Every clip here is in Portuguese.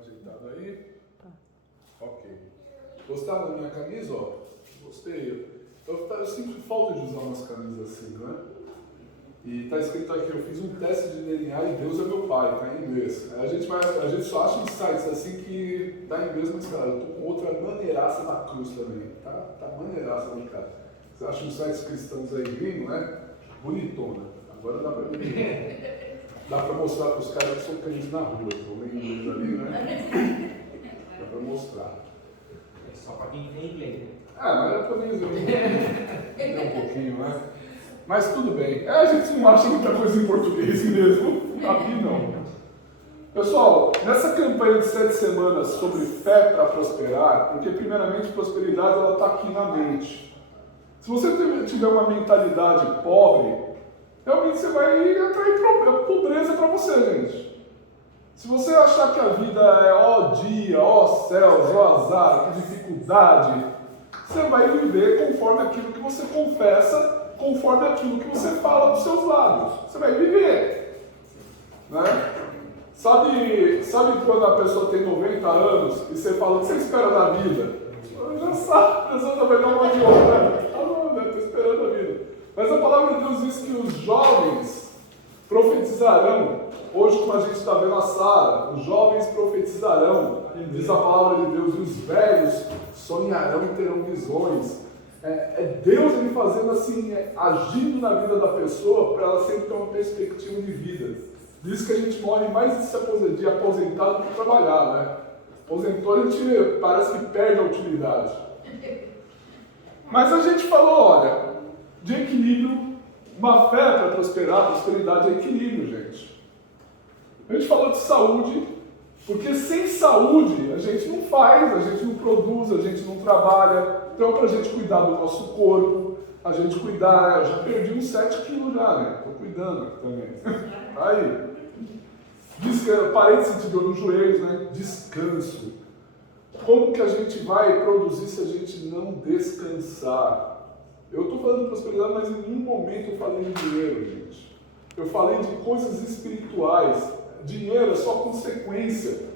ajeitado aí? Ok. Gostaram da minha camisa? Ó? Gostei. Eu sinto falta de usar umas camisas assim, né? E tá escrito aqui, eu fiz um teste de DNA e Deus é meu pai, tá em inglês. A gente só acha em sites assim que tá em inglês, mas cara, eu tô com outra maneiraça na cruz também, tá maneiraça ali, cara. Você acha uns sites cristãos aí gringo, né? Bonitona. Agora dá pra mostrar pros caras que são crentes na rua, tô lendo inglês ali, né? Dá pra mostrar. É só pra quem tem inglês, né? Mas é japonês eu um pouquinho, né? Mas tudo bem. A gente não acha muita coisa em português mesmo. Aqui não. Pessoal, nessa campanha de 7 semanas sobre fé para prosperar, porque primeiramente prosperidade ela está aqui na mente. Se você tiver uma mentalidade pobre, realmente você vai atrair pobreza para você, gente. Se você achar que a vida é ó dia, ó céus, ó azar, que dificuldade, você vai viver conforme aquilo que você confessa, conforme aquilo que você fala dos seus lábios. Você vai viver. Né? Sabe quando a pessoa tem 90 anos e você fala o que você espera da vida? Já sabe, a pessoa também dá uma de outra. Estou esperando a vida. Mas a palavra de Deus diz que os jovens profetizarão. Hoje, como a gente está vendo a Sara, os jovens profetizarão, diz a palavra de Deus, e os velhos sonharão e terão visões. É Deus ele fazendo assim, agindo na vida da pessoa para ela sempre ter uma perspectiva de vida. Diz que a gente morre mais de aposentado do que trabalhar, né? Aposentou, a gente parece que perde a utilidade. Mas a gente falou, olha, de equilíbrio, uma fé para prosperar, prosperidade é equilíbrio, gente. A gente falou de saúde, porque sem saúde a gente não faz, a gente não produz, a gente não trabalha. Então, para a gente cuidar do nosso corpo, a gente cuidar, eu já perdi uns 7 quilos já, né? Estou cuidando aqui também. Aí, diz que eu parei de sentir dor nos joelhos, né? Descanso. Como que a gente vai produzir se a gente não descansar? Eu estou falando de prosperidade, mas em nenhum momento eu falei de dinheiro, gente. Eu falei de coisas espirituais. Dinheiro é só consequência.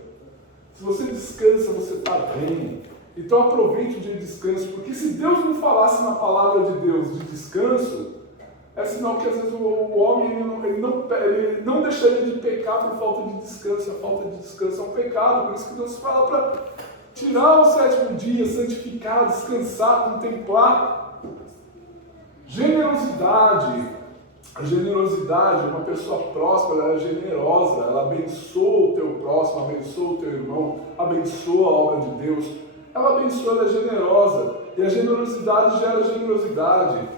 Se você descansa, você está bem. Então aproveite o dia de descanso, porque se Deus não falasse na palavra de Deus de descanso, é sinal que às vezes o homem ele não deixaria de pecar por falta de descanso. A falta de descanso é um pecado, por isso que Deus fala para tirar o 7º dia, santificar, descansar, contemplar. Generosidade. A generosidade, uma pessoa próspera, ela é generosa, ela abençoa o teu próximo, abençoa o teu irmão, abençoa a obra de Deus. Ela abençoa, ela é generosa. E a generosidade gera generosidade.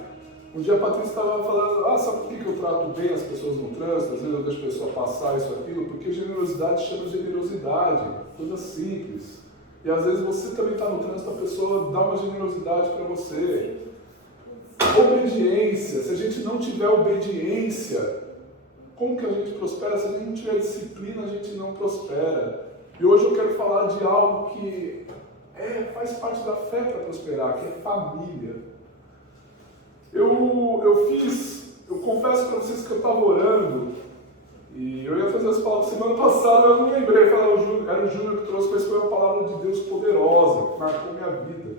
Um dia a Patrícia estava falando, sabe por que eu trato bem as pessoas no trânsito? Às vezes eu deixo a pessoa passar isso, aquilo, porque generosidade chama generosidade. Coisa simples. E às vezes você também está no trânsito, a pessoa dá uma generosidade para você. Obediência. Se a gente não tiver obediência, como que a gente prospera? Se a gente não tiver disciplina, a gente não prospera. E hoje eu quero falar de algo que faz parte da fé para prosperar, que é família. Eu confesso para vocês que eu estava orando, e eu ia fazer as palavras semana passada, eu não lembrei, era o Júnior que trouxe, mas foi uma palavra de Deus poderosa, que marcou minha vida.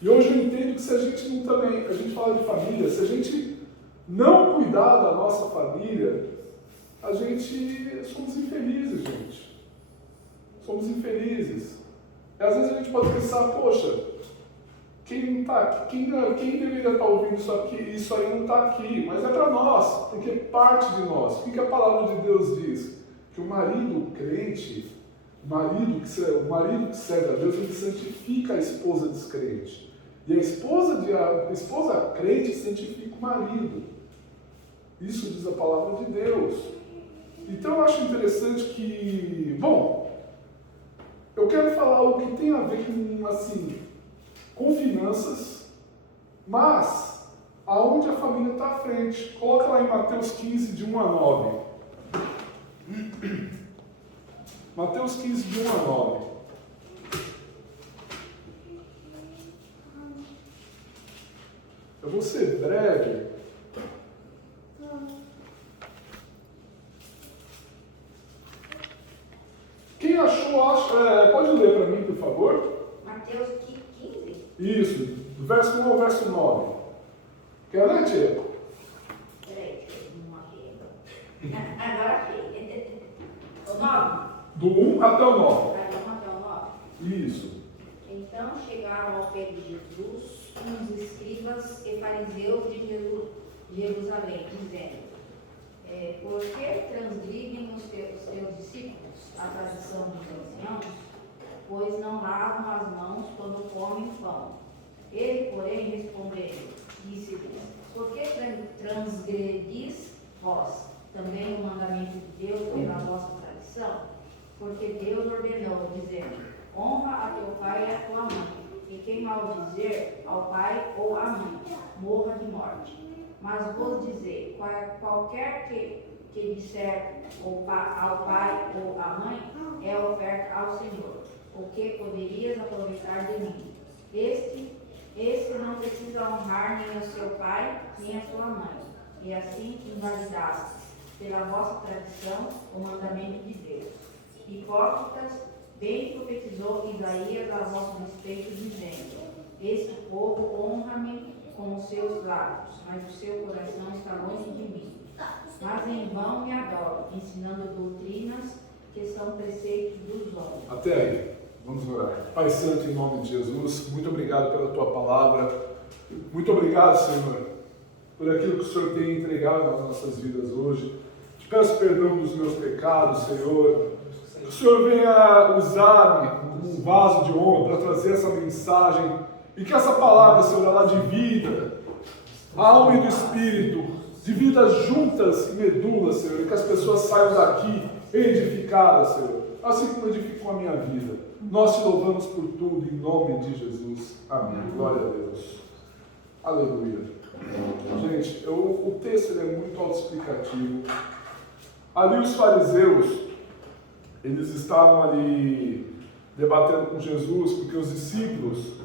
E hoje eu entendo que se a gente não também, a gente fala de família, se a gente não cuidar da nossa família, a gente somos infelizes, gente. Somos infelizes. E às vezes a gente pode pensar, poxa, quem deveria estar ouvindo isso aí não está aqui, mas é para nós, porque parte de nós. O que a palavra de Deus diz? Que o marido crente, o marido que serve a Deus, ele santifica a esposa descrente. E a esposa crente santifica o marido. Isso diz a palavra de Deus. Então eu acho interessante que, eu quero falar o que tem a ver com finanças, mas aonde a família está à frente. Coloca lá em Mateus 15, de 1 a 9. Mateus 15, de 1 a 9. Eu vou ser breve. Quem achou, pode ler para mim, por favor? Mateus 15. Isso, do verso 1 ao verso 9. Quer ler, tia? Peraí, não achei. Agora achei. O 9. Do 1 até o 9. Vai, vamos até o 9. Isso. Então chegaram ao pé de Jesus uns escribas e fariseus de Jerusalém, dizendo: por que transgridem os teus discípulos a tradição dos anciãos, pois não lavam as mãos quando comem pão? Ele, porém, respondendo, disse-lhes: por que transgredis vós também o mandamento de Deus pela vossa tradição? Porque Deus ordenou, dizendo: honra a teu pai e a tua mãe, e quem maldizer ao pai ou à mãe, morra de morte. Mas vos dizer, qualquer que disser ao pai ou à mãe, é oferta ao Senhor, o que poderias aproveitar de mim. Este não precisa honrar nem o seu pai, nem a sua mãe, e assim invalidastes, pela vossa tradição, o mandamento de Deus. Hipócritas, bem profetizou Isaías a vosso respeito, dizendo: este povo honra-me com os seus lábios, mas o seu coração está longe de mim. Mas em vão me adoram, ensinando doutrinas que são preceitos dos homens. Até aí, vamos orar. Pai Santo, em nome de Jesus, muito obrigado pela tua palavra. Muito obrigado, Senhor, por aquilo que o Senhor tem entregado nas nossas vidas hoje. Te peço perdão dos meus pecados, Senhor. Que o Senhor venha usar-me como um vaso de honra para trazer essa mensagem. E que essa palavra, Senhor, ela divida a alma e do espírito, divida juntas e medula, Senhor, e que as pessoas saiam daqui edificadas, Senhor, assim como edificou a minha vida. Nós te louvamos por tudo, em nome de Jesus. Amém. Glória a Deus. Aleluia. Gente, o texto ele é muito autoexplicativo. Ali os fariseus, eles estavam ali debatendo com Jesus, porque os discípulos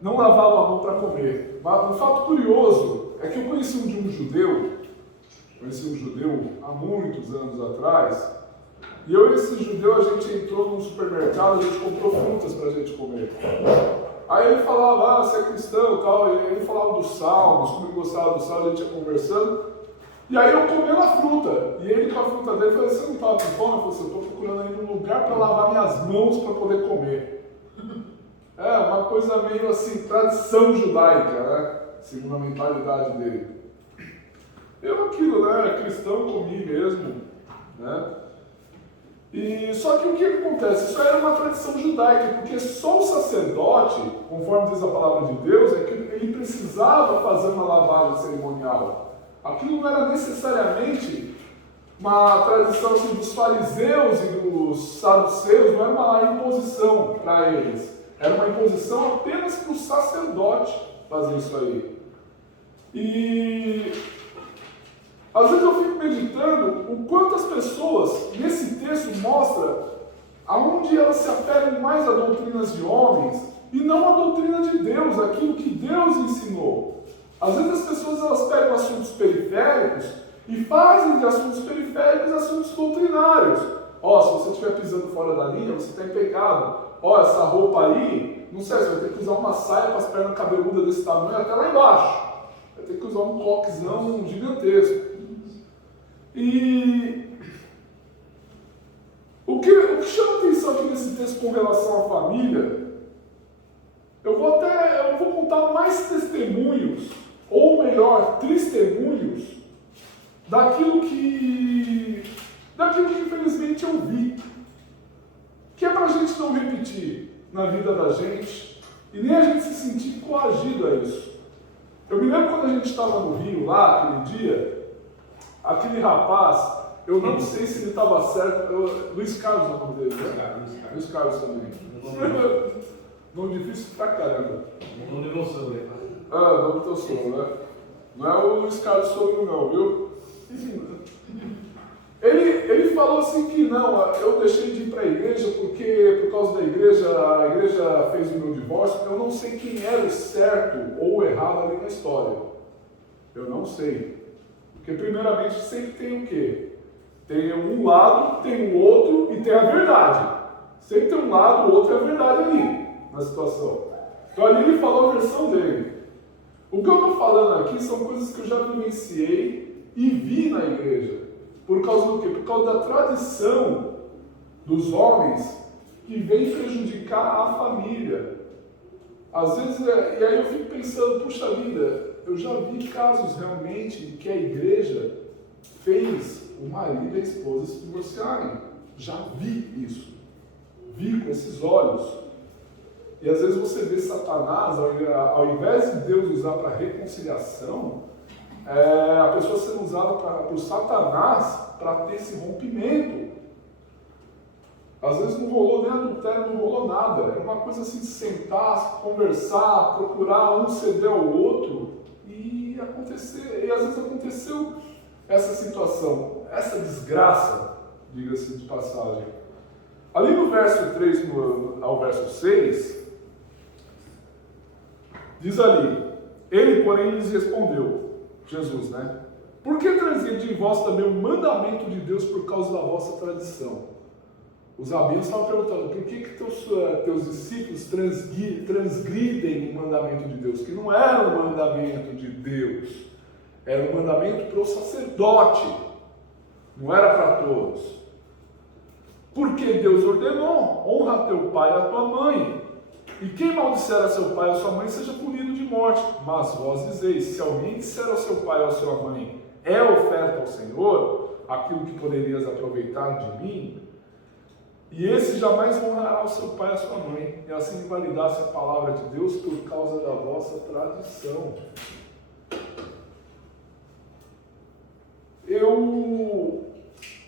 não lavavam a mão para comer. Mas um fato curioso é que eu conheci um judeu há muitos anos atrás, e eu e esse judeu, a gente entrou num supermercado, a gente comprou frutas para a gente comer. Aí ele falava, você é cristão e tal, e ele falava dos salmos, como ele gostava dos salmos, a gente ia conversando, e aí eu comendo a fruta, e ele com a fruta dele falou, você não estava com fome? Eu falei assim, eu estou procurando aí um lugar para lavar minhas mãos para poder comer. É uma coisa meio assim, tradição judaica, né? Segundo a mentalidade dele. Eu aquilo, né? Era cristão, comi mesmo, né? E só que o que acontece? Isso era uma tradição judaica, porque só o sacerdote, conforme diz a palavra de Deus, é que ele precisava fazer uma lavagem cerimonial. Aquilo não era necessariamente uma tradição assim, dos fariseus e dos saduceus, não era uma imposição para eles. Era uma imposição apenas para o sacerdote fazer isso aí. E às vezes eu fico meditando o quanto as pessoas, nesse texto, mostra aonde elas se apegam mais a doutrinas de homens e não a doutrina de Deus, aquilo que Deus ensinou. Às vezes as pessoas elas pegam assuntos periféricos e fazem de assuntos periféricos assuntos doutrinários. Ó, se você estiver pisando fora da linha, você está em pecado. Ó, essa roupa aí, não sei, você vai ter que usar uma saia com as pernas cabeludas desse tamanho até lá embaixo. Vai ter que usar um coquezão gigantesco. E o que chama atenção aqui nesse texto com relação à família, eu vou contar mais testemunhos, ou melhor, testemunhos, daquilo que infelizmente eu vi, que é para a gente não repetir na vida da gente, e nem a gente se sentir coagido a isso. Eu me lembro quando a gente estava no Rio lá, aquele dia, aquele rapaz, eu não sei se ele estava certo, Luiz Carlos é o nome dele, né? Luiz Carlos também. Nome difícil pra caramba. Nome do sogro, né? Nome do teu sogro, né? Não é o Luiz Carlos sogro não, viu? Ele falou assim que não, eu deixei de ir para a igreja porque por causa da igreja, a igreja fez o meu divórcio, eu não sei quem era o certo ou o errado ali na história. Eu não sei. Porque primeiramente sempre tem o quê? Tem um lado, tem o outro e tem a verdade. Sempre tem um lado, o outro é a verdade ali, na situação. Então ali ele falou a versão dele. O que eu estou falando aqui são coisas que eu já vivenciei e vi na igreja. Por causa do quê? Por causa da tradição dos homens que vem prejudicar a família. Às vezes, e aí eu fico pensando, puxa vida, eu já vi casos realmente em que a igreja fez o marido e a esposa se divorciarem. Já vi isso. Vi com esses olhos. E às vezes você vê Satanás, ao invés de Deus usar para reconciliação, a pessoa sendo usada por Satanás para ter esse rompimento. Às vezes não rolou nem adultério, não rolou nada. Era uma coisa assim de sentar, conversar, procurar um ceder ao outro e acontecer. E às vezes aconteceu essa situação, essa desgraça, diga-se de passagem. Ali no verso 3 ao verso 6, diz ali, ele, porém, lhes respondeu, Jesus, né? Por que transgride em vós também o mandamento de Deus por causa da vossa tradição? Os rabinos estavam perguntando, por que teus discípulos transgridem o mandamento de Deus? Que não era um mandamento de Deus, era um mandamento para o sacerdote, não era para todos. Porque Deus ordenou, honra teu pai e a tua mãe. E quem maldisser a seu pai ou a sua mãe seja punido de morte. Mas vós dizeis, se alguém disser ao seu pai ou à sua mãe, é oferta ao Senhor, aquilo que poderias aproveitar de mim, e esse jamais honrará o seu pai e a sua mãe, e assim invalidasse a palavra de Deus por causa da vossa tradição.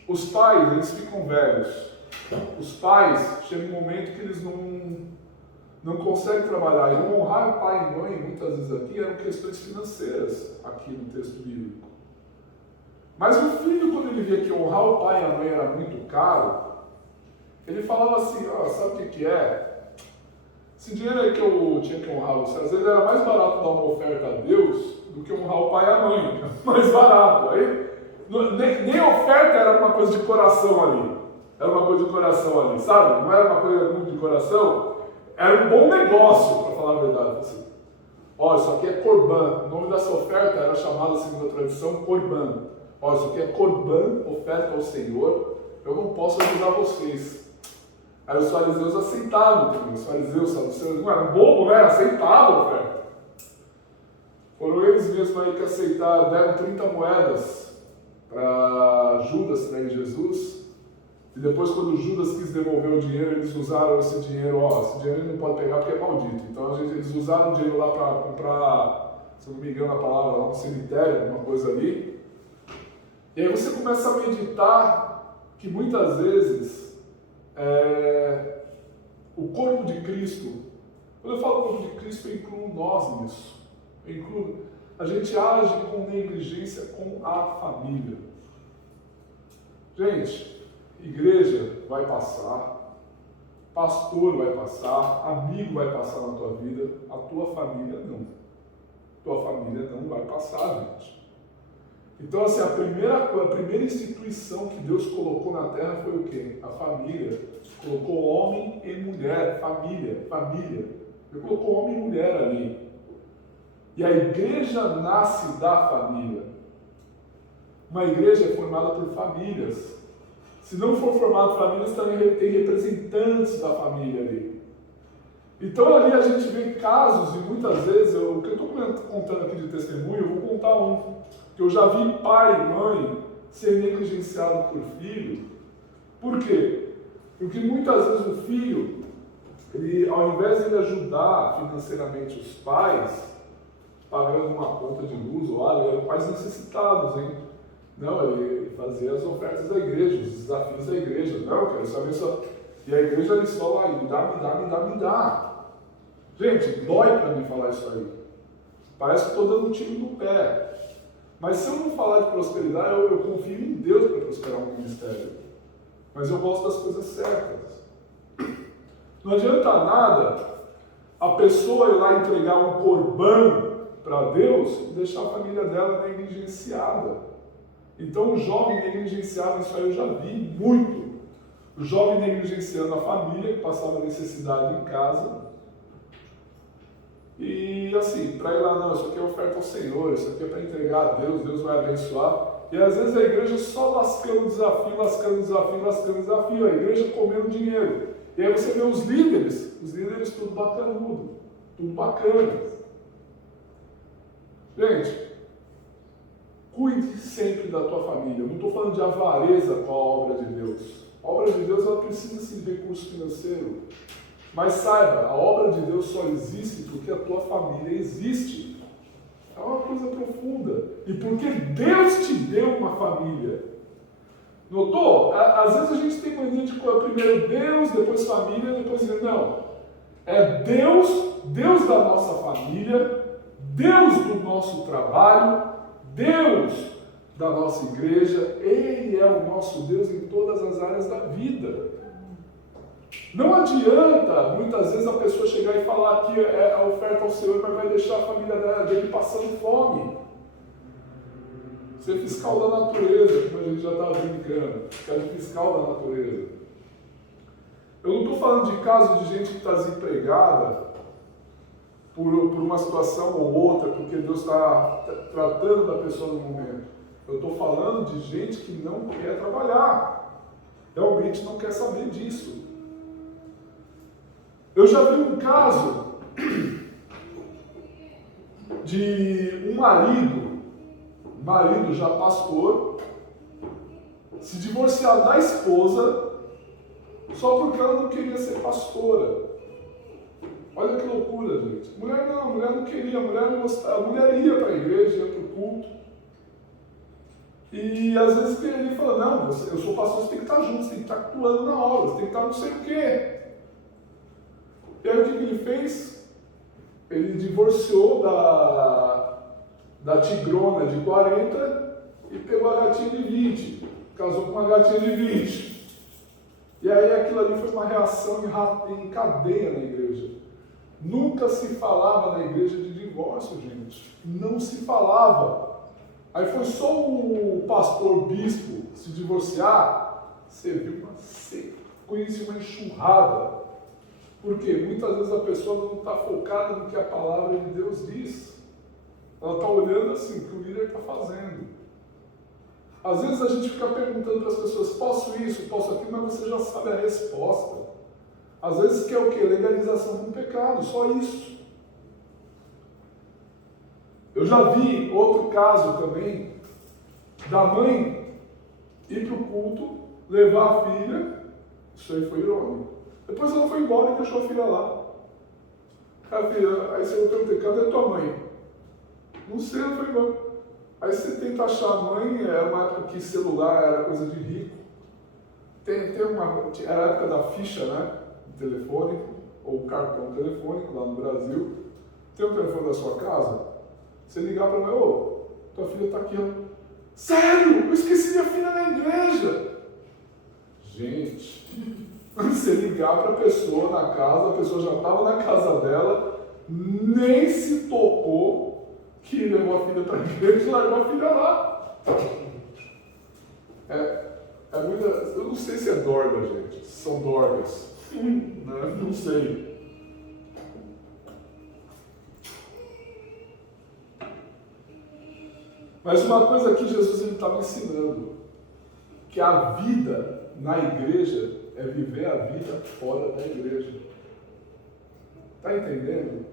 Os pais, eles ficam velhos. Os pais, chega um momento que eles não conseguem trabalhar. E honrar pai e mãe, muitas vezes aqui, eram questões financeiras, aqui no texto bíblico. Mas o filho, quando ele via que honrar o pai e a mãe era muito caro, ele falava assim, sabe o que é? Esse dinheiro aí que eu tinha que honrar você, às vezes era mais barato dar uma oferta a Deus do que honrar o pai e a mãe. Mais barato. Aí, nem a oferta era uma coisa de coração ali. Era uma coisa de coração ali, sabe? Não era uma coisa muito de coração. Era um bom negócio, para falar a verdade. Assim. Isso aqui é Corban. O nome dessa oferta era chamada, segundo a tradição, Corban. Isso aqui é Corban, oferta ao Senhor. Eu não posso ajudar vocês. Aí os fariseus aceitavam também. Os fariseus, saduceus, não eram bobo, né? Aceitavam a oferta. Foram eles mesmos aí que aceitaram, deram 30 moedas para Judas trair Jesus. E depois, quando Judas quis devolver o dinheiro, eles usaram esse dinheiro. Esse dinheiro ele não pode pegar porque é maldito. Então eles usaram o dinheiro lá para comprar, se eu não me engano a palavra, lá no cemitério, alguma coisa ali. E aí você começa a meditar que muitas vezes o corpo de Cristo, quando eu falo corpo de Cristo, eu incluo nós nisso. A gente age com negligência com a família. Gente, igreja vai passar, pastor vai passar, amigo vai passar na tua vida, a tua família não. Tua família não vai passar, gente. Então, assim, a primeira instituição que Deus colocou na terra foi o quê? A família. Colocou homem e mulher, família. Ele colocou homem e mulher ali. E a igreja nasce da família. Uma igreja é formada por famílias. Se não for formada por famílias, também tem representantes da família ali. Então ali a gente vê casos, e muitas vezes, o que eu estou contando aqui de testemunho, eu vou contar um. Que eu já vi pai e mãe ser negligenciado por filho. Por quê? Porque muitas vezes o filho, ao invés de ele ajudar financeiramente os pais, pagando uma conta de luz ou água, eram pais necessitados, hein? Não, ele fazia as ofertas da igreja, os desafios da igreja. Não, eu quero saber só. E a igreja ali só lá, me dá. Gente, dói para mim falar isso aí. Parece que estou dando um tiro no pé. Mas se eu não falar de prosperidade, eu confio em Deus para prosperar o ministério. Mas eu gosto das coisas certas. Não adianta nada a pessoa ir lá entregar um corban para Deus e deixar a família dela negligenciada. Então o jovem negligenciava, isso aí eu já vi muito. O jovem negligenciando a família, que passava necessidade em casa. E assim, para ir lá, não, isso aqui é oferta ao Senhor, isso aqui é para entregar a Deus, Deus vai abençoar. E às vezes a igreja só lascando desafio, a igreja comendo dinheiro. E aí você vê os líderes tudo bacanudo, tudo bacana. Gente, cuide sempre da tua família. Eu não estou falando de avareza com a obra de Deus. A obra de Deus ela precisa sim de recurso financeiro. Mas saiba, a obra de Deus só existe porque a tua família existe. É uma coisa profunda. E porque Deus te deu uma família. Notou? Às vezes a gente tem mania de primeiro Deus, depois família, depois... Não. É Deus da nossa família, Deus do nosso trabalho, Deus da nossa igreja. Ele é o nosso Deus em todas as áreas da vida. Não adianta, muitas vezes, a pessoa chegar e falar que é a oferta ao Senhor, mas vai deixar a família dele passando fome. Ser fiscal da natureza, como a gente já estava brincando, ser fiscal da natureza. Eu não estou falando de casos de gente que está desempregada por uma situação ou outra, porque Deus está tratando da pessoa no momento. Eu estou falando de gente que não quer trabalhar, realmente não quer saber disso. Eu já vi um caso de um marido já pastor, se divorciar da esposa só porque ela não queria ser pastora. Olha que loucura, gente. A mulher não queria, a mulher não gostava, a mulher ia para a igreja, ia para o culto. E às vezes ele fala, não, eu sou pastor, você tem que estar junto, você tem que estar atuando na obra, você tem que estar não sei o quê. E aí o que ele fez? Ele divorciou da tigrona de 40 e pegou a gatinha de 20. Casou com uma gatinha de 20. E aí aquilo ali foi uma reação em cadeia na igreja. Nunca se falava na igreja de divórcio, gente. Não se falava. Aí foi só o pastor bispo se divorciar, você viu uma sequência, uma enxurrada. Porque muitas vezes a pessoa não está focada no que a palavra de Deus diz. Ela está olhando assim, o que o líder está fazendo. Às vezes a gente fica perguntando para as pessoas, posso isso, posso aquilo, mas você já sabe a resposta. Às vezes quer o quê? Legalização do pecado, só isso. Eu já vi outro caso também, da mãe ir para o culto, levar a filha, isso aí foi irônico. Depois ela foi embora e deixou a filha lá. A filha, aí você pergunta, cadê tua mãe? Não sei, ela foi embora. Aí você tenta achar a mãe, era uma época que celular era coisa de rico. Era a época da ficha, né? Do telefone, ou cartão telefônico lá no Brasil. Tem o telefone da sua casa? Você ligar para mim, tua filha está aqui, ó. Sério? Eu esqueci minha filha na igreja. Gente... Você ligar para a pessoa na casa, a pessoa já estava na casa dela, nem se tocou que levou a filha para a igreja e largou a filha lá. É muita, eu não sei se é dorga, gente, se são dorgas, né? Não sei. Mas uma coisa que Jesus estava ensinando, que a vida na igreja é viver a vida fora da igreja. Está entendendo?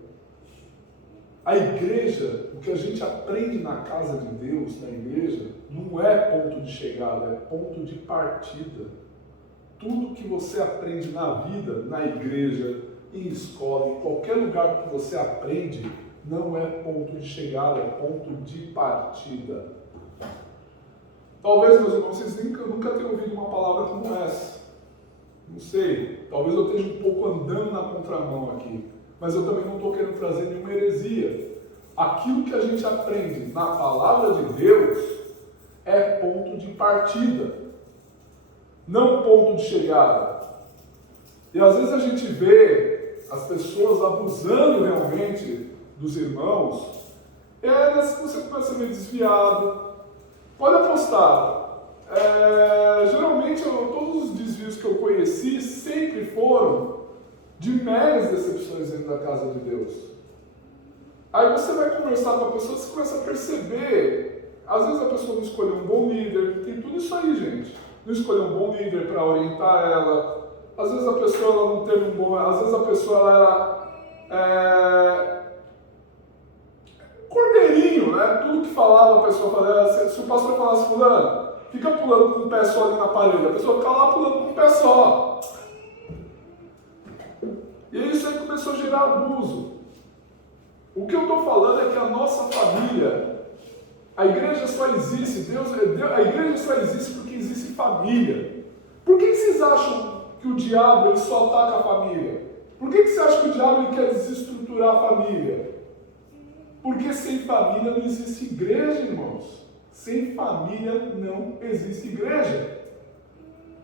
A igreja, o que a gente aprende na casa de Deus, na igreja, não é ponto de chegada, é ponto de partida. Tudo que você aprende na vida, na igreja, em escola, em qualquer lugar que você aprende, não é ponto de chegada, é ponto de partida. Talvez, meus irmãos, vocês nunca tenham ouvido uma palavra como essa. Não sei, talvez eu esteja um pouco andando na contramão aqui, mas eu também não estou querendo trazer nenhuma heresia. Aquilo que a gente aprende na palavra de Deus é ponto de partida, não ponto de chegada. E às vezes a gente vê as pessoas abusando realmente dos irmãos, nessa que você começa a ver desviado, Pode apostar. Geralmente, todos os desvios que eu conheci sempre foram de meras decepções dentro da casa de Deus. Aí você vai conversar com a pessoa, você começa a perceber. Às vezes a pessoa não escolheu um bom líder. Tem tudo isso aí, gente. Não escolheu um bom líder para orientar ela. Às vezes a pessoa ela não teve um bom... Às vezes a pessoa ela era... cordeirinho, né? Tudo que falava, a pessoa falava, se o pastor falasse fulano, fica pulando com um pé só ali na parede, a pessoa fica lá pulando com um pé só. E isso aí começou a gerar abuso. O que eu estou falando é que a nossa família, a igreja só existe, a igreja só existe porque existe família. Por que vocês acham que o diabo ele só ataca a família? Por que você acha que o diabo ele quer desestruturar a família? Porque sem família não existe igreja, irmãos. Sem família não existe igreja.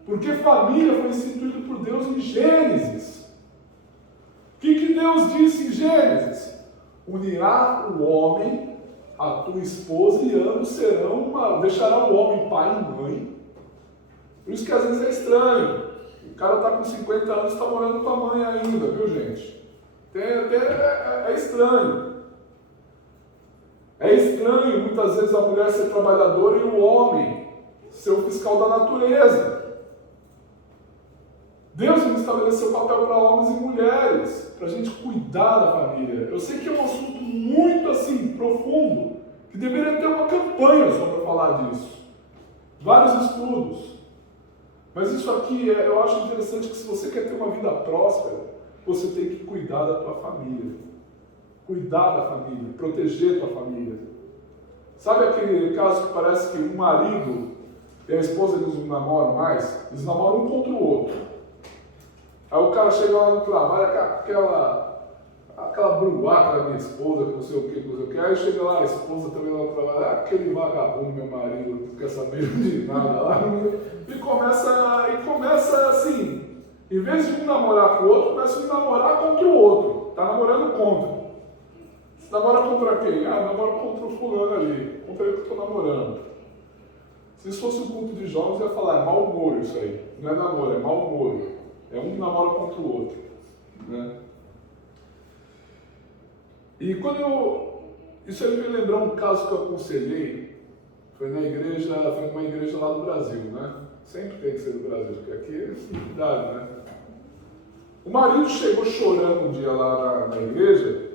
Porque família foi instituída por Deus em Gênesis. O que Deus disse em Gênesis? Unirá o homem à tua esposa e ambos deixará o homem pai e mãe. Por isso que às vezes é estranho. O cara está com 50 anos e está morando com a mãe ainda, viu, gente? É estranho. É estranho muitas vezes a mulher ser trabalhadora e o homem ser o fiscal da natureza. Deus não estabeleceu papel para homens e mulheres, para a gente cuidar da família. Eu sei que é um assunto muito assim, profundo, que deveria ter uma campanha só para falar disso. Vários estudos. Mas isso aqui, eu acho interessante que se você quer ter uma vida próspera, você tem que cuidar da tua família. Cuidar da família, proteger tua família. Sabe aquele caso que parece que um marido e a esposa eles não namoram mais? Eles namoram um contra o outro. Aí o cara chega lá no trabalho, aquela bruaca da minha esposa, que não sei o que. Aí chega lá a esposa também lá no trabalho, aquele vagabundo, meu marido, não quer saber de nada lá. E começa assim, em vez de um namorar com o outro, começa a namorar contra o outro. Está namorando contra. Você namora contra quem? Namora contra o fulano ali, contra ele que eu estou namorando. Se isso fosse um culto de jovens, eu ia falar, é mau humor isso aí. Não é namoro, é mau humor. É um que namora contra o outro. Né? E isso aí me lembrou um caso que eu aconselhei, foi numa igreja lá do Brasil, né? Sempre tem que ser do Brasil, porque aqui é cidade, né? O marido chegou chorando um dia lá na igreja,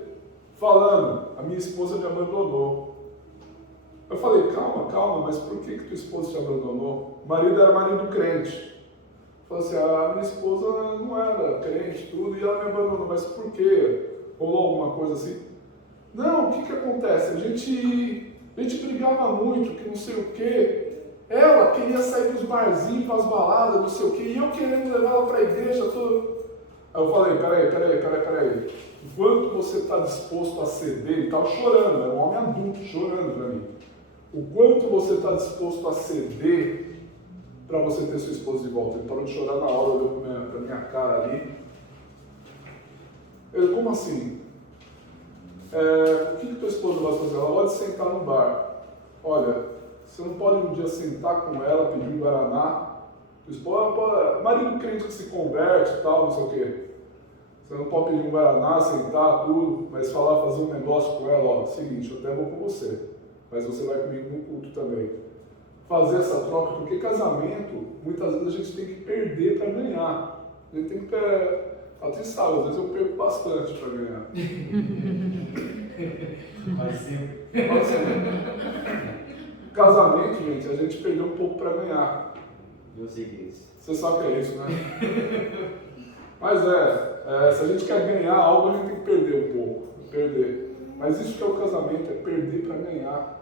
falando, a minha esposa me abandonou. Eu falei, calma, mas por que tua esposa te abandonou? O marido era marido crente. Falei assim, a minha esposa não era crente, tudo, e ela me abandonou, mas por quê? Rolou alguma coisa assim? Não, o que acontece? A gente brigava muito, que não sei o quê. Ela queria sair para os barzinhos, para as baladas, não sei o quê, e eu querendo levar ela para a igreja, Aí eu falei, peraí. Enquanto você está disposto a ceder, ele estava chorando, era um homem adulto chorando para mim. O quanto você está disposto a ceder para você ter sua esposa de volta? Ele parou de chorar na hora, olhou para minha cara ali. Ele, como assim? O que tua esposa vai fazer? Ela pode sentar no bar. Olha, você não pode um dia sentar com ela, pedir um guaraná. Tua esposa, marido crente que se converte e tal, não sei o quê. Você não pode pedir um guaraná, sentar, tudo, mas fazer um negócio com ela, seguinte, eu até vou com você, mas você vai comigo no culto também. Fazer essa troca, porque casamento, muitas vezes a gente tem que perder para ganhar. A gente tem que até sabe, às vezes eu perco bastante para ganhar. Mas sempre. Casamento, gente, a gente perdeu um pouco para ganhar. Eu sei que é isso. Você sabe que é isso, né? Mas se a gente quer ganhar algo, a gente tem que perder um pouco. Mas isso que é o casamento, é perder para ganhar.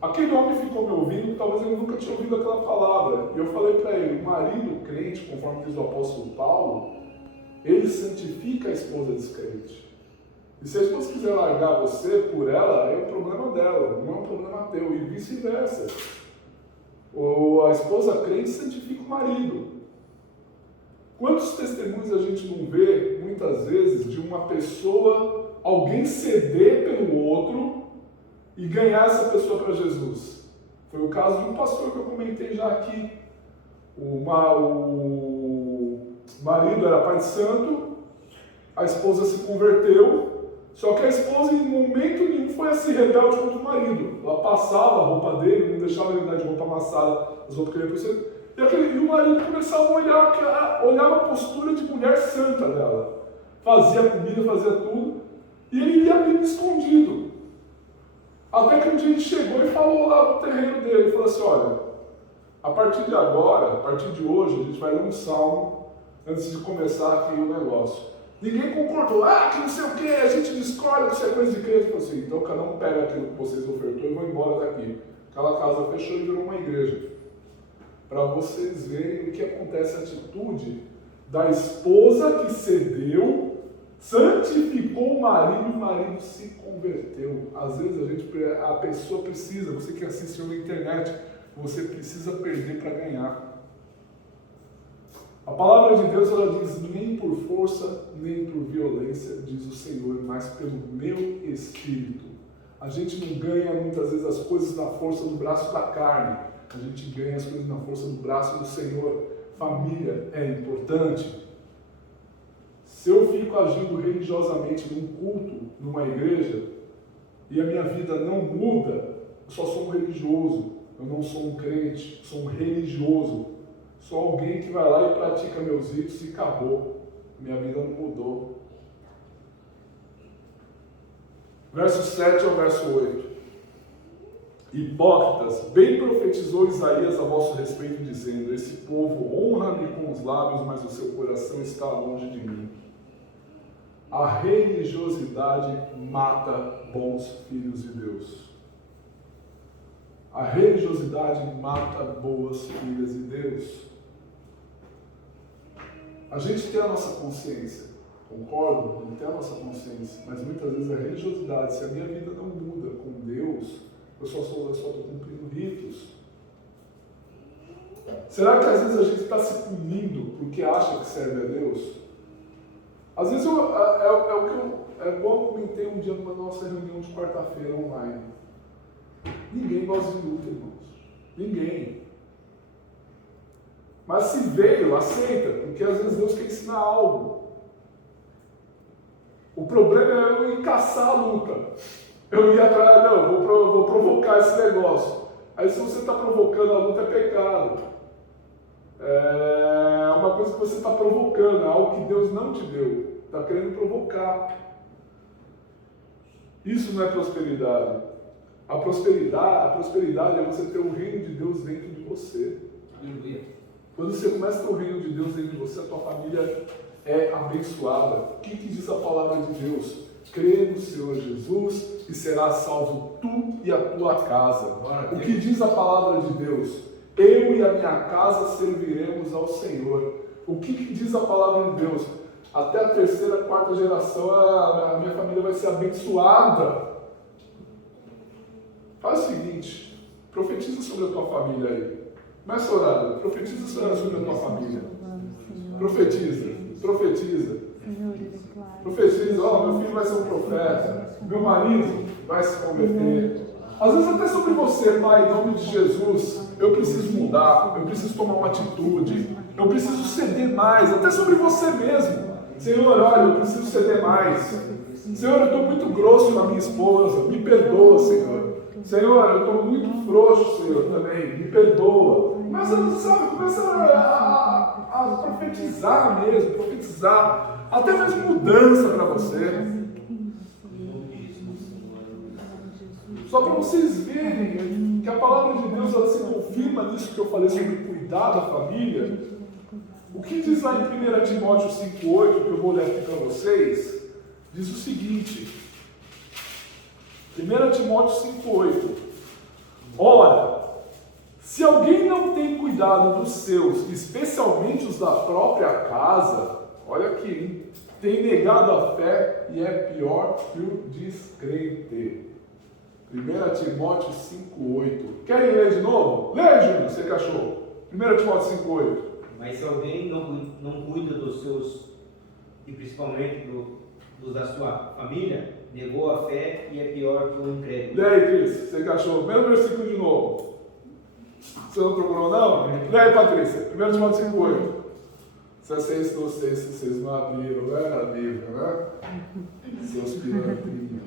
Aquele homem ficou me ouvindo, talvez ele nunca tinha ouvido aquela palavra. E eu falei para ele, o marido crente, conforme diz o apóstolo Paulo, ele santifica a esposa descrente. E se a esposa quiser largar você por ela, é um problema dela, não é um problema teu, e vice-versa. A esposa crente santifica o marido. Quantos testemunhos a gente não vê, muitas vezes, de uma pessoa, alguém ceder pelo outro e ganhar essa pessoa para Jesus? Foi o caso de um pastor que eu comentei já aqui. O marido era pai de santo, a esposa se converteu, só que a esposa em momento nenhum foi assim rebelde contra o marido. Ela passava a roupa dele, não deixava ele dar de roupa amassada, as roupas que ele ia. E o marido começava a olhava a postura de mulher santa dela. Fazia comida, fazia tudo, e ele ia bem escondido. Até que um dia ele chegou e falou lá no terreno dele, falou assim, olha, a partir de agora, a partir de hoje, a gente vai ler um salmo antes de começar aqui o negócio. Ninguém concordou, que não sei o que, a gente discorda, que isso é coisa de crente. Falei assim, então cada um pega aquilo que vocês ofertou e vão embora daqui. Aquela casa fechou e virou uma igreja. Para vocês verem o que acontece, a atitude da esposa que cedeu, santificou o marido se converteu. Às vezes a pessoa precisa, você que assiste na internet, você precisa perder para ganhar. A palavra de Deus, ela diz, nem por força, nem por violência, diz o Senhor, mas pelo meu Espírito. A gente não ganha muitas vezes as coisas na força do braço da carne, a gente ganha as coisas na força do braço do Senhor. Família é importante. Se eu fico agindo religiosamente num culto, numa igreja, e a minha vida não muda, eu só sou um religioso, eu não sou um crente, sou um religioso. Sou alguém que vai lá e pratica meus ritos e acabou. Minha vida não mudou. Verso 7 ao verso 8. Hipócritas, bem profetizou Isaías a vosso respeito, dizendo, esse povo honra-me com os lábios, mas o seu coração está longe de mim. A religiosidade mata bons filhos de Deus. A religiosidade mata boas filhas de Deus. A gente tem a nossa consciência, concordo? A gente tem a nossa consciência, mas muitas vezes a religiosidade, se a minha vida não muda com Deus, eu só estou cumprindo ritos. Será que às vezes a gente está se punindo porque acha que serve a Deus? Às vezes é igual eu comentei um dia numa nossa reunião de quarta-feira online. Ninguém gosta de luta, irmãos. Ninguém. Mas se veio, aceita, porque às vezes Deus quer ensinar algo. O problema é eu ir caçar a luta. Eu ir atrás, não, vou provocar esse negócio. Aí se você está provocando a luta, é pecado. É uma coisa que você está provocando, é algo que Deus não te deu. Está querendo provocar. Isso não é prosperidade. A prosperidade é você ter o reino de Deus dentro de você. Quando você começa a ter o reino de Deus dentro de você, a tua família é abençoada. O que diz a palavra de Deus? Crê no Senhor Jesus e serás salvo tu e a tua casa. O que diz a palavra de Deus? Eu e a minha casa serviremos ao Senhor. O que diz a palavra de Deus? Até a terceira, quarta geração, a minha família vai ser abençoada. Faz o seguinte, profetiza sobre a tua família aí. Começa a orar, profetiza sobre a tua família. Profetiza. Profetiza, meu filho vai ser um profeta, meu marido vai se converter. Às vezes até sobre você, Pai, em nome de Jesus, eu preciso mudar, eu preciso tomar uma atitude, eu preciso ceder mais, até sobre você mesmo. Senhor, olha, eu preciso ceder mais. Senhor, eu estou muito grosso com a minha esposa, me perdoa, Senhor. Senhor, eu estou muito frouxo, Senhor, também, me perdoa. Mas, sabe, começa a profetizar mesmo, profetizar, até mesmo mudança para você. Só para vocês verem que a palavra de Deus ela se confirma nisso que eu falei sobre cuidar da família. O que diz lá em 1 Timóteo 5,8, que eu vou ler aqui para vocês, diz o seguinte, 1 Timóteo 5,8, ora, se alguém não tem cuidado dos seus, especialmente os da própria casa, olha aqui, hein? Tem negado a fé e é pior que o descrente. 1 Timóteo 5,8. Querem ler de novo? Lê, Júnior, você que achou. 1 Timóteo 5,8. Mas se alguém não cuida dos seus, e principalmente dos da sua família, negou a fé e é pior que o incrédulo. E aí, Cris, você que achou? Primeiro versículo de novo. Você não procurou, não? E aí, Patrícia? 1 Timóteo 5,8. Se é 6 de vocês, se vocês não abriram, né? A Bíblia, né? Seus pilantrinhos.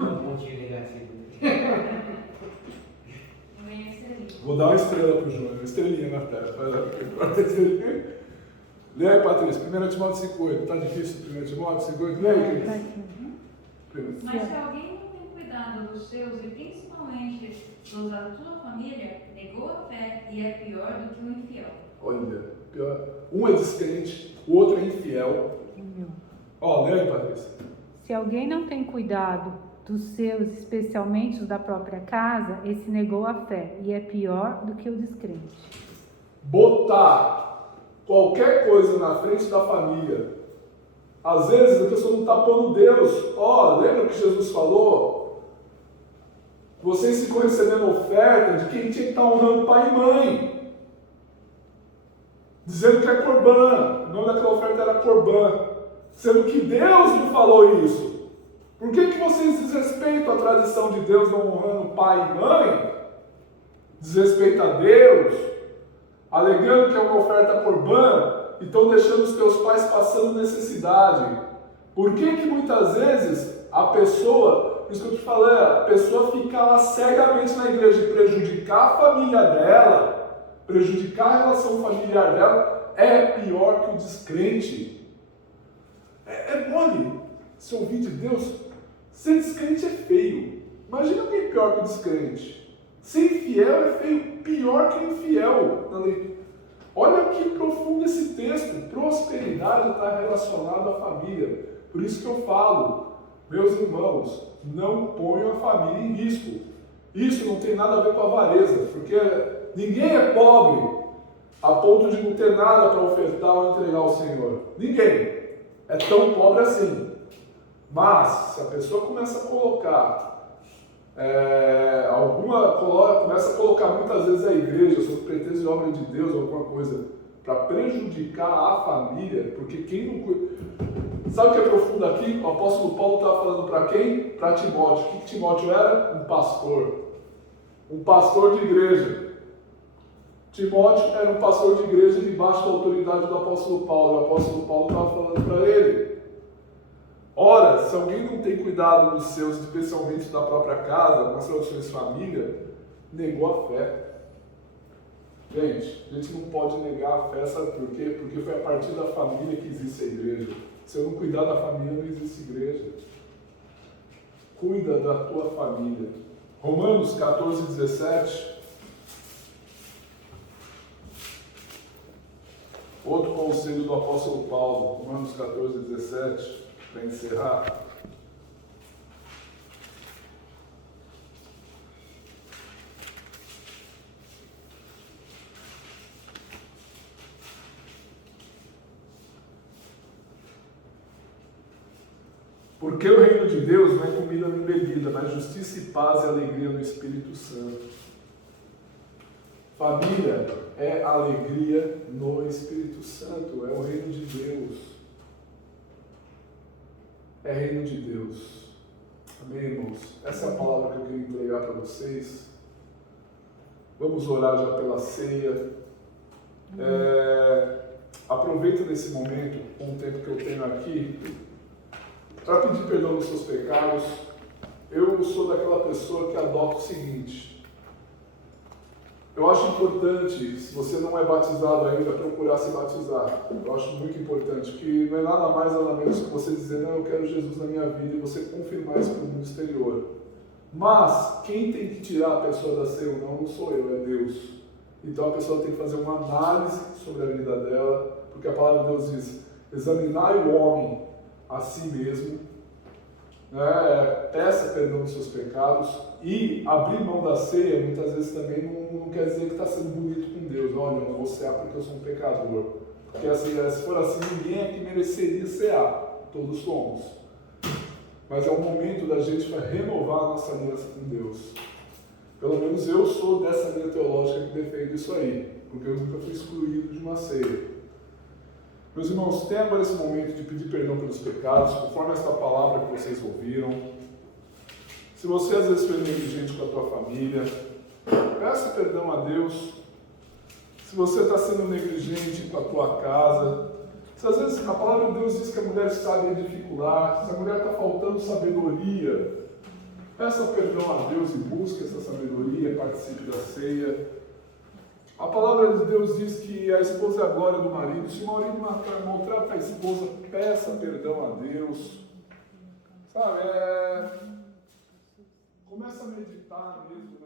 Um pontinho negativo. Vou dar uma estrela pro Júnior, uma estrelinha na tela. Lê aí, Patrícia, 1 Timóteo 5,8. Tá difícil 1 Timóteo 5,8? Lê aí, Cris. Mas se alguém não tem cuidado dos seus e principalmente dos da tua família, negou a fé e é pior do que um infiel. Olha, pior. Um é descrente, o outro é infiel. Ó, lê aí, Patrícia. Se alguém não tem cuidado dos seus, especialmente os da própria casa, esse negou a fé e é pior do que o descrente. Botar qualquer coisa na frente da família. Às vezes a pessoa não está pondo Deus. Ó, lembra o que Jesus falou? Vocês ficam recebendo oferta de quem tinha que estar honrando pai e mãe. Dizendo que é corbã. O nome daquela oferta era corbã. Sendo que Deus não falou isso. Por que vocês desrespeitam a tradição de Deus não honrando pai e mãe? Desrespeita a Deus, alegando que é uma oferta corbã, e estão deixando os teus pais passando necessidade. Por que muitas vezes a pessoa, por isso que eu te falei, a pessoa fica lá cegamente na igreja e prejudicar a família dela, prejudicar a relação familiar dela, é pior que o descrente. É mole se ouvir de Deus. Ser descrente é feio. Imagina alguém pior que o descrente. Ser infiel é feio, pior que infiel na leitura. Olha que profundo esse texto. Prosperidade está relacionada à família. Por isso que eu falo, meus irmãos, não ponham a família em risco. Isso não tem nada a ver com avareza, porque ninguém é pobre a ponto de não ter nada para ofertar ou entregar ao Senhor. Ninguém é tão pobre assim. Mas, se a pessoa começa a colocar, começa a colocar muitas vezes a igreja sob pretexto de obra de Deus, alguma coisa, para prejudicar a família, porque quem não cuida. Sabe o que é profundo aqui? O apóstolo Paulo estava falando para quem? Para Timóteo. O que Timóteo era? Um pastor. Um pastor de igreja. Timóteo era um pastor de igreja debaixo da autoridade do apóstolo Paulo. O apóstolo Paulo estava falando para ele. Ora, se alguém não tem cuidado dos seus, especialmente da própria casa, nas traduções família, negou a fé. Gente, a gente não pode negar a fé, sabe por quê? Porque foi a partir da família que existe a igreja. Se eu não cuidar da família, não existe igreja. Cuida da tua família. Romanos 14, 17. Outro conselho do apóstolo Paulo, Romanos 14, 17. Para encerrar, porque o reino de Deus não é comida nem bebida, mas justiça e paz e alegria no Espírito Santo. Família é alegria no Espírito Santo, é o reino de Deus. É reino de Deus. Amém, irmãos? Essa é a palavra que eu queria entregar para vocês. Vamos orar já pela ceia. Aproveita nesse momento, com o tempo que eu tenho aqui, para pedir perdão dos seus pecados. Eu sou daquela pessoa que adota o seguinte. Eu acho importante, se você não é batizado ainda, procurar se batizar. Eu acho muito importante, que não é nada mais, nada menos que você dizer, não, eu quero Jesus na minha vida, e você confirmar isso para o mundo exterior. Mas, quem tem que tirar a pessoa da ceia ou não sou eu, é Deus. Então a pessoa tem que fazer uma análise sobre a vida dela, porque a palavra de Deus diz, examinai o homem a si mesmo, peça perdão dos seus pecados, e abrir mão da ceia muitas vezes também não quer dizer que está sendo bonito com Deus. Olha, eu não vou cear porque eu sou um pecador. Porque assim, se for assim, ninguém aqui mereceria cear, todos somos. Mas é o momento da gente para renovar a nossa aliança com Deus. Pelo menos eu sou dessa linha teológica que defende isso aí, porque eu nunca fui excluído de uma ceia. Meus irmãos, tenha agora esse momento de pedir perdão pelos pecados, conforme esta palavra que vocês ouviram. Se você às vezes foi negligente com a tua família, peça perdão a Deus. Se você está sendo negligente com a tua casa, se às vezes a palavra de Deus diz que a mulher sabe dificuldade, se a mulher está faltando sabedoria, peça perdão a Deus e busque essa sabedoria, participe da ceia. A palavra de Deus diz que a esposa é a glória do marido. Se o marido maltrata a esposa, peça perdão a Deus. Sabe, começa a meditar mesmo